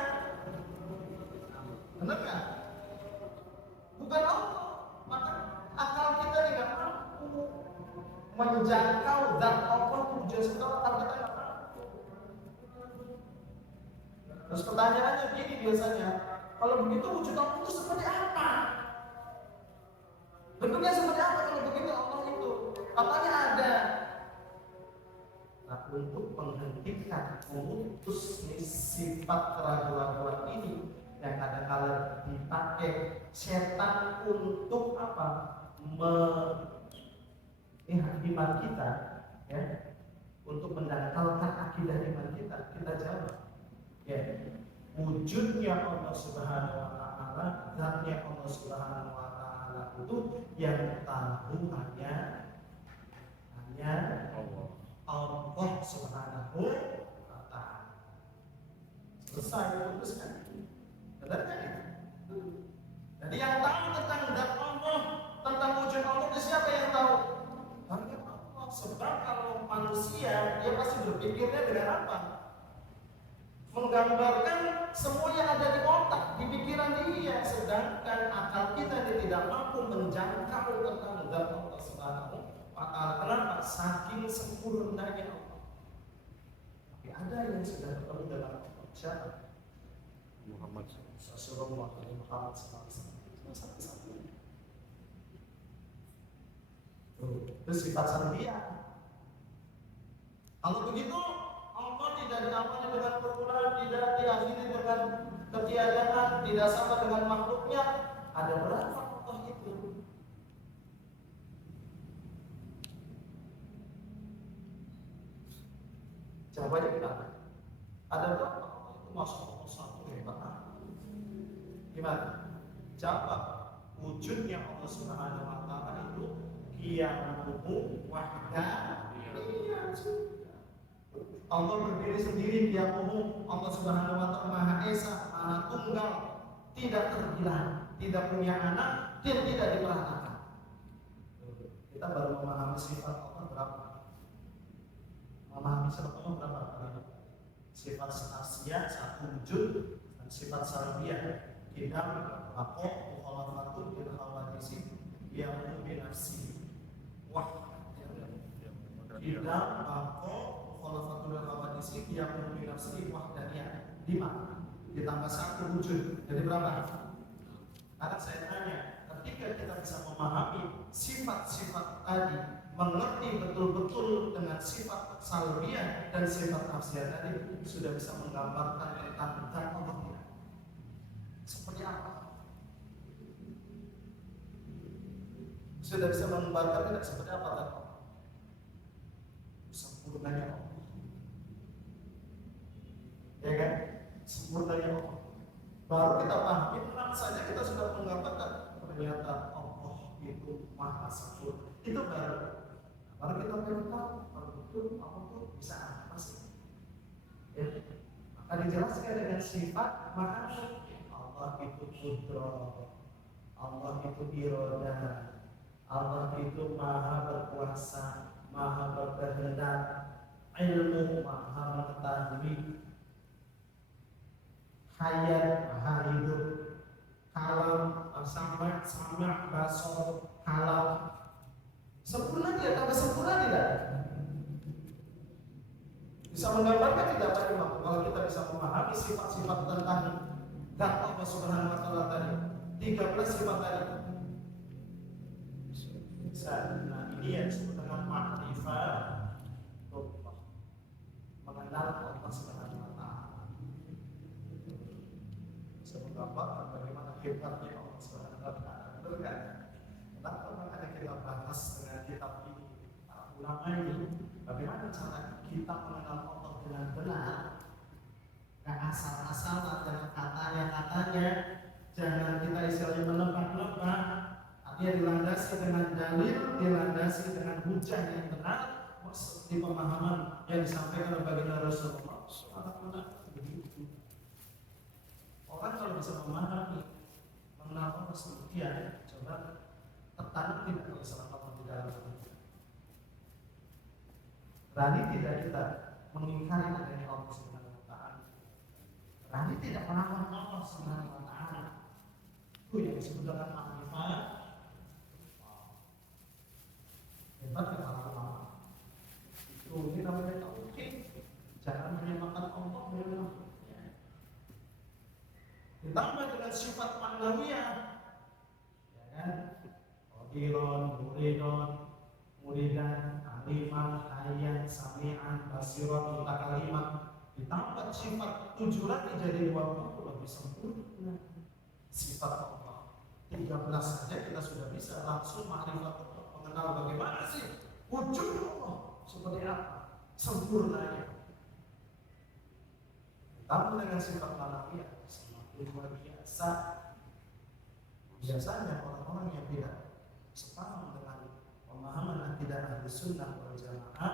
Benar nggak? Bukan Allah. Maka akal kita tidak mampu menjangkau zat Allah wujud setelah akal kita tidak mampu. Terus pertanyaannya gini biasanya, kalau begitu wujud Allah itu seperti apa? Bentuknya seperti apa kalau begitu Allah itu? Apanya ada? Nah, untuk menghentikan, memutus sifat keraguan-keraguan ini yang kadang-kala dipakai setan untuk apa? Iman kita, ya, untuk mendangkalkan akidah iman kita. Kita jawab, ya, wujudnya Allah Subhanahu wa taala, zatnya Allah Subhanahu wa taala itu yang tahu hanya Allah Subhanahu wa taala. Selesai, putuskan. Benar kan itu? Jadi yang tahu tentang zat Allah, tentang wujud Allah itu siapa yang tahu? Hanya Allah. Sebab kalau manusia, dia pasti berpikirnya dengan apa? Menggambarkan semua yang ada di otak, di pikiran dia, sedangkan akal kita dia tidak mampu menjangkau tentang zat Allah Subhanahu wa taala. Kenapa? Saking sempurnanya Allah. Tapi ada yang sudah ketemu dengan Allah. Siapa? Muhammad Rasulullah Muhammad SAW. Satu-satunya. Itu sifat dia. Kalau begitu Allah tidak diawali dengan permulaan, tidak diakhiri dengan ketiadaan, tidak sama dengan makhluknya. Ada berapa Allah itu? Jawabannya gimana? Ada berapa Allah itu? Masya Allah, satu hebat. Gimana? Jawab. Wujudnya Allah Subhanahu wa taala itu qiyamuhu wahda. Iya, sudah. Allah berdiri sendiri, Dia umum. Allah Subhanahu wa Ta'ala Maha Esa, Maha Tunggal, tidak terbilang, tidak punya anak, dan tidak diperanakan. Kita baru memahami sifat Allah berapa? Memahami sifat Allah berapa kali? Sifat asya, satu wujud, dan sifat salbiyah. Tidak aku mukhalafatu bil hawadisi yang binafsi. Wah, tidak aku mukhalafatu bil hawadisi yang binafsi wahdaniyah. 5 ditambah 1 wujud. Jadi berapa? Akan saya tanya, ketika kita bisa memahami sifat-sifat tadi, mengerti betul-betul dengan sifat salbiyah dan sifat nafsiyah tadi, sudah bisa menggambarkan tentang zat Allah tidak? Seperti apa? Sudah bisa menggambarkan tidak seperti apa zat Allah? Sempurnanya Allah. Ya kan? Sempurnanya Allah. Baru kita pahami, tenang saja kita sudah menggambarkan ternyata Allah itu maha sempurna. Itu baru kita tahu baru betul Allah itu bisa apa sih? Ya. Maka dijelaskan dengan sifat maha. Allah itu putra, Allah itu iroda, Allah itu maha berkuasa, maha berkehendak, ilmu maha mengetahui, hayat maha hidup, kalam sama basor kalam sempurna tidak? Tambah sempurna tidak? Bisa menggambarkan tidak Pak Imam? Kalau kita bisa memahami sifat-sifat tentang zat Allah Subhanahu wa Ta'ala tadi, 13 sifat tadi. Nah, ini yang disebut dengan ma'rifah, mengenal Allah Subhanahu wa Ta'ala. Bisa menggambarkan bagaimana hebatnya Allah Subhanahu wa Ta'ala. Betul kan? Kenapa makanya kita bahas dengan kitab ini, ulama ini, bagaimana cara kita mengenal Allah dengan benar? Gak asal-asalan dengan katanya, jangan kita istilahnya menebak-nebak. Artinya dilandasi dengan dalil, dilandasi dengan hujah yang benar, di pemahaman yang disampaikan oleh baginda Rasulullah. Begitu. Orang kalau bisa memahami, mengenal Allah seperti coba tertanam tidak keselamatan di dalam hati. Berani tidak kita mengingkari adanya Allah Subhanahu wa Ta'ala. Berani tidak melawan Allah Subhanahu wa Ta'ala. Itu yang disebut dengan ma'rifah. Hebat kata ulama. Itu ini namanya tauhid. Jangan menyamakan Allah dengan makhluknya. Ditambah dengan sifat ma'nawiyah, ya kan? Qadirun, muridan, aliman, hayyan, sami'an, basiran, mutakaliman. Ditambah sifat 7 lagi jadi 20 lebih sempurna. Sifat Allah 13 saja kita sudah bisa langsung ma'rifat Allah, mengenal bagaimana sih wujud Allah, seperti apa sempurnanya. Ditambah dengan sifat ma'nawiyah semakin luar biasa. Biasanya orang-orang yang tidak sepaham dengan pemahaman akidah Ahlussunnah wal Jamaah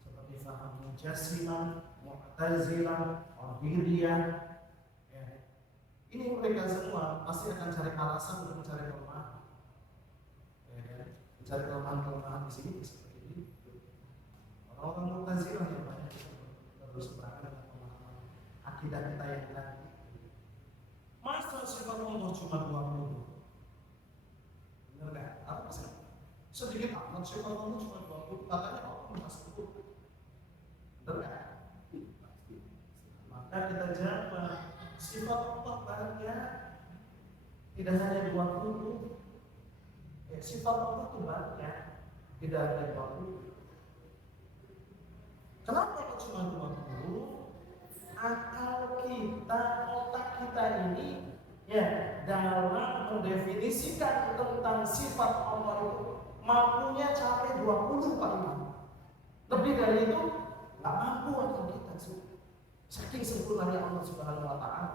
seperti faham Mujassimah, Mu'tazilah, Qadiriyah, ya. Ini mereka semua pasti akan cari alasan untuk mencari kelemahan, ya. Mencari kelemahan di sini seperti ini. Orang-orang Mu'tazilah yang banyak terus berangkat dengan pemahaman akidah kita yang lain. Masa sifat Allah cuma 20? Benar kan? Apa sih? Sedikit amat sifat Allah cuma 20, katanya Allah cuma 10. Benar kan? Maka kita jawab, sifat Allah banyak, tidak hanya 20. Sifat Allah itu banyak, tidak hanya 20. Kenapa kok cuma 20? Akal kita, otak kita ini ya dalam mendefinisikan tentang sifat Allah itu mampunya capai 20 Pak Imam. Lebih dari itu nggak mampu akal kita. Saking sempurnanya Allah Subhanahu wa Ta'ala,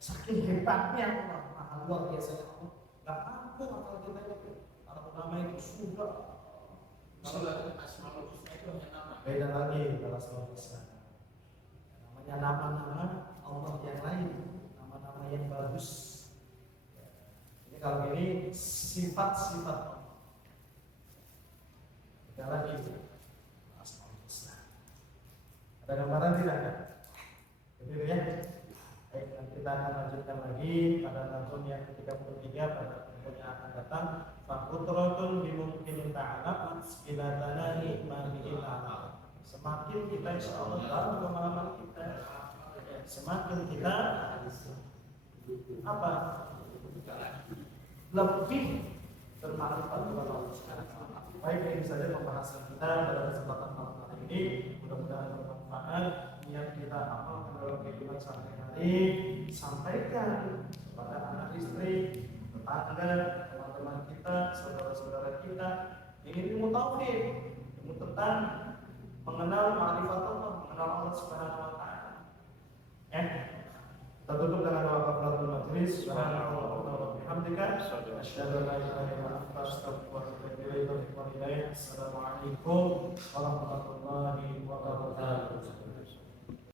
saking hebatnya Allah, maha luar biasa Allah, nggak mampu akal kita itu. Para ulama itu sudah Kalau Asmaul Husna itu hanya nama. Beda lagi kalau Asmaul Husna. Namanya nama-nama Allah yang lain, nama-nama yang bagus. Ini kalau ini sifat-sifat Allah. Beda lagi Asmaul Husna. Ada gambaran tidak kan? Begitu ya. Baik, dan kita akan lanjutkan lagi pada nazum yang ke-33 pada pertemuan yang akan datang. Fakutratun bimungkin ta'ala sekilatana nikmati ta'ala. Semakin kita insya Allah tahu pemahaman kita, semakin kita apa? Lebih bermanfaat kepada Allah Subhanahu wa taala. Baik, ini saja pembahasan kita pada kesempatan malam hari ini. Mudah-mudahan bermanfaat. Niat kita amalkan dalam kehidupan sehari-hari, sampaikan kepada anak istri, tetangga, teman-teman kita, saudara-saudara kita ingin ilmu tauhid, ilmu tentang mengenal ma'rifat Allah, mengenal Allah Subhanahu wa taala. Kita tutup dengan doa kafaratul majlis. Subhanallah wa bihamdika asyhadu an la ilaha illa anta astaghfiruka wa atubu ilaik. Assalamualaikum warahmatullahi wabarakatuh.